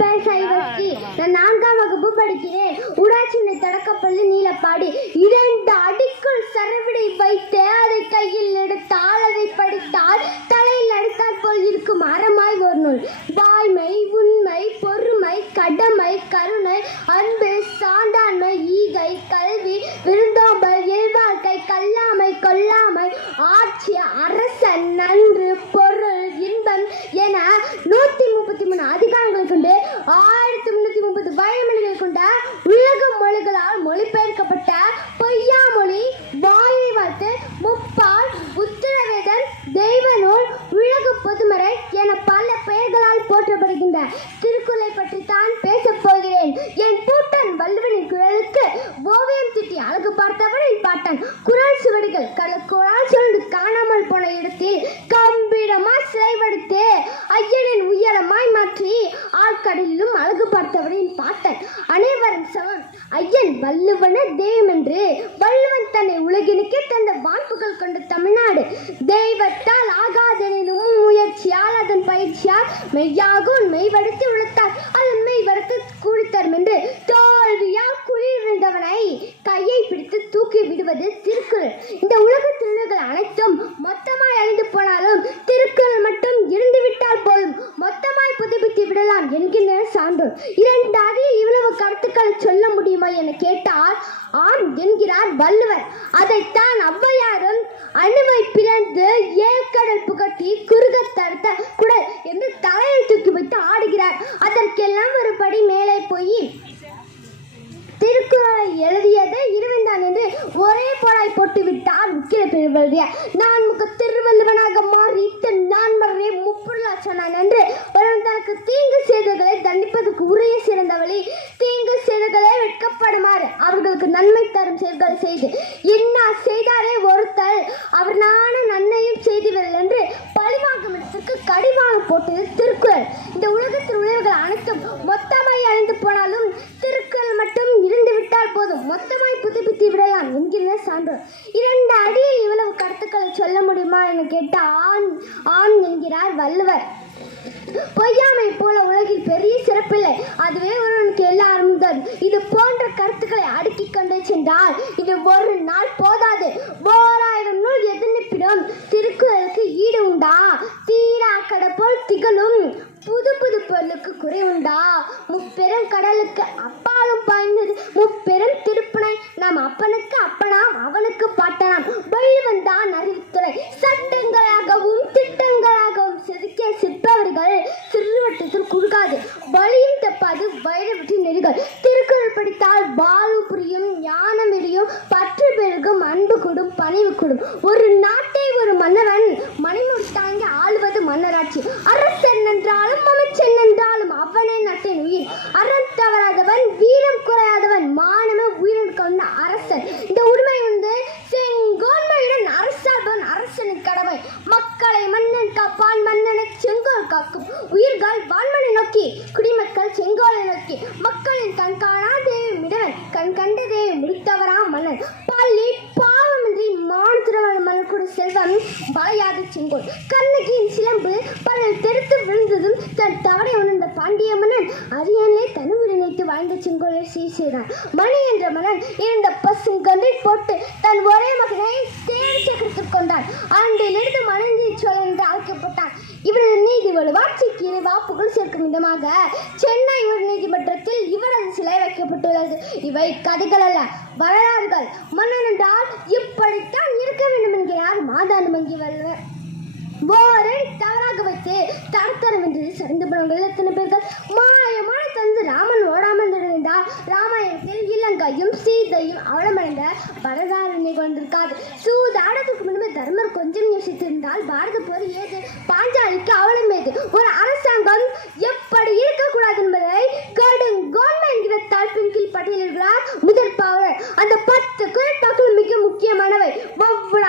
பெயர் சைவஸ்ரீ. நான் 4ஆம் வகுப்பு படிக்கிறேன். ஊராட்சி தொடக்கப்பள்ளி நீலப்பாடி. 2 அடிக்குள் சரவிடை வைத்து அதை கையில் எடுத்தால் அதை படித்தால் தலையில் அடித்தால் போல் இருக்கும் அறமாய் ஒரு நூல். வாய்மை, உண்மை, பொறுமை, கடமை, கருணை, அன்பு, சான்றாண்மை, ஈகை, கல்வி, விருந்தோம்பல், இல்வாழ்க்கை, கல்லாமை, கொல்லாமை, ஆட்சி, அரசன், நன்று, பொருள், இன்பம் என 133 அதிகாரங்களை கொண்டு 1330 வழிமொழிகள் கொண்ட உலக மொழிகளால் மொழிபெயர்க்கப்பட்ட பொய்யாமொழி, வாயை வாழ்த்து, முப்பால், உத்திரவேதம், தெய்வநூல், உலக பொதுமறை என பல பெயர்களால் போற்றப்படுகின்ற திருக்குறளை பற்றி தான் பேசப் போகிறேன். என் பூட்டன் வள்ளுவனின் குரலுக்கு ஓவியம் திட்டி அழகு பார்த்தவனின் பாட்டன் குரல் சுவடிகள் குரல் சொல்ந்து காணாமல் போன இடத்தில் கம்பீரமாய் சிலைவடித்து ஐயனின் உயரமாய் மாற்றி ஆழ்கடலிலும் அழகு பார்த்தவனின் பாட்டன் அனைவரும் சமம். ஐயன் வள்ளுவன தெய்வம் என்று வள்ளுவன் தன்னை உலகினுக்கே தந்த வான்புகள் கொண்ட தமிழ்நாடு. தெய்வத்தால் ஆகாதெனினும் முயற்சியால் அதன் பயிற்சியால் மெய்யாகும் மெய்வடுத்தி உழைத்தால் அதன் மெய்வடுத்து கூடித்தரும் என்று தோல்வியால் குளிர் விழுந்தவனை கையை பிடித்து தூக்கி விடுவது திருக்குறள். இந்த உலக திருக்குறள் அனைத்தும் மொத்தமாய் அழிந்து போனாலும் திருக்குறள் மட்டும் இருந்துவிட்டால் போதும், மொத்தமாய் புதுப்பித்து விடலாம் என்கின்ற சான்றோர். 2 அடியில் இவ்வளவு கருத்துக்களை சொல்ல முடியுமா என கேட்டால் ஆம் என்கிறார் வள்ளுவர். அதைத்தான் ஔவையாரும் அணுவை பிளந்து ஏழ்கடல் புகட்டி குறுக தடுத்த குடல் என்று தலையில் தூக்கி வைத்து ஆடுகிறார். அதற்கெல்லாம் ஒரு படி மேலே போய் திருக்குறளை எழுதியதை இருவந்தான் என்று ஒரே போடாய் போட்டு விட்டார் உக்கிர பெருவழியார். நான் முக திருவள்ளுவனாக மாறி நான் மறைய முப்புள்ளா சொன்னான் என்று ஒருவன் தனக்கு தீங்கு செய்தவர்களை தண்டிப்பதற்கு உரிய சிறந்த வழி தீங்கு செய்தவர்களே வெட்கப்படுமாறு அவர்களுக்கு நன்மை தரும் செயல்கள் செய்து என்ன செய்தாரே ஒருத்தல் அவர் நான நன்மையும் செய்தவர்கள் என்று பழிவாங்கும் இடத்திற்கு கடிவாளம் போட்டது திருக்குறள். இந்த உலகத்தில் உழவுகள் அனைத்தும் மொத்தமாய் அழிந்து போனாலும் திருக்குறள் மட்டும் இருந்து விட்டால் போதும், மொத்தமாய் புதுப்பித்து விடலாம் என்கிற சான்றோர். 2 அடியில் இவ்வளவு கருத்துக்களை சொல்ல முடியுமா என கேட்ட ஆண் என்கிறார் வள்ளுவர். பொய்யாமை போல உலகில் பெரிய சிறப்பில்லை, அதுவே ஒருவனுக்கு எல்லாரும் தான். இது போன்ற கருத்துக்களை அடுக்கிக் கொண்டே சென்றால் இது ஒரு நாள் போதாது, 1000 நூல் எதிர்ப்பிடும் திருக்குறளுக்கு ஈடு உண்டா? தீரா கடப்போல் திகழும் புது புது பொருளுக்கு குறை உண்டா? முப்பெரும் கடலுக்கு அப்பாலும் பாய்ந்தது முப்பெரும் திருப்பனை நம் அப்பனுக்கு அப்பனாம் அவனுக்கு பாட்டனாம் வள்ளுவன் தான் அறிவுத்துறை. சட்டங்களாகவும் திட்டங்களாகவும் செதுக்கிய சிற்பவர்கள் திருவட்டத்தில் குறுகாது, வழியும் தப்பாது வைரவற்றி நெறிகள். திருக்குறள் படித்தால் வாழ்வு புரியும், ஞானம் எரியும், பற்று பெருகும், அன்பு கூடும், பணிவு கூடும். ஒரு நாட்டை ஒரு மன்னவன் மணிமுடி தாங்கி ஆளுவது மன்னராட்சி. அரசன் என்றாலும் அமைச்சன் என்றாலும் அவனே நாட்டின் உயிர். அறம் தவறாதவன், வீரம் குறையாதவன், மானமே உயிரில் கொண்ட அரசன். இந்த உரிமை வந்து செங்கோன்மையுடன் அரசாள்பவன் அரசனின் கடமை. மக்களை மன்னன் காப்பான், மன்னனை செங்கோல் காக்கும். உயிர்கள் வான்மனை நோக்கி, குடிமக்கள் செங்கோலை நோக்கி. மக்களின் கண் காணா தேவி மிடவன், கண் கண்ட தேவி முடித்தவராம் மன்னன். பள்ளி பாவமின்றி மானத்திரவாழ் மலர்கூட செல்வம் வளையாத செங்கோல். கண்ணகியின் சிலம்பு பலர் தெடுத்து விழுந்ததும் தன் தவறை உணர்ந்த பாண்டிய மன்னன் அரியணை தனுவினை நினைத்து வாழ்ந்த செங்கோலை சீர்செய்தான். மணி என்ற மன்னன் இருந்த பசுங்கன்றை போட்டு தன் ஒரே மகனை தேடி சக்கரத்தில் கொண்டான். ஆண்டிலிருந்து மணந்தி சோழன் என்று அழைக்கப்பட்டான். இவரது நீதி வலுவாட்சிக்கு இறைவா புகழ் சேர்க்கும் விதமாக சென்னை ஒரு நீதிமன்றத்தில் இவரது சிலை வைக்கப்பட்டுள்ளது. இவை கதைகள் அல்ல, வரலாறுகள். மன்னன் என்றால் இப்படித்தான் இருக்க வேண்டும் என்கிறார் மாதாண்டு மங்கி வள்ளுவர். ஓரை தவறாக வைத்து தரத்தரம் என்று சரிந்து போனவர்கள் எத்தனை பேர்கள்? மாயமான தந்து ராமன் ஓடாமல் இருந்தால் ராமாயணத்தில் இலங்கையும் சீதையும் அவலமடைந்த வரலாறு நிகழ்ந்திருக்காது. சூதாடத்துக்கு முன்பு தர்மர் கொஞ்சம் யோசித்திருந்தால் பாரத போர் ஏது, பாஞ்சாலிக்கு அவலம் ஏது? ஒரு அரசாங்கம் எப்படி இருக்கக்கூடாது என்பதை கடுங்கோன்மை என்கிற தலைப்பின் கீழ் பட்டியலிடுகிறார் முதற் பாவலர். அந்த 10 குரட்பாக்கள் மிக முக்கியமானவை. ஒவ்வொரு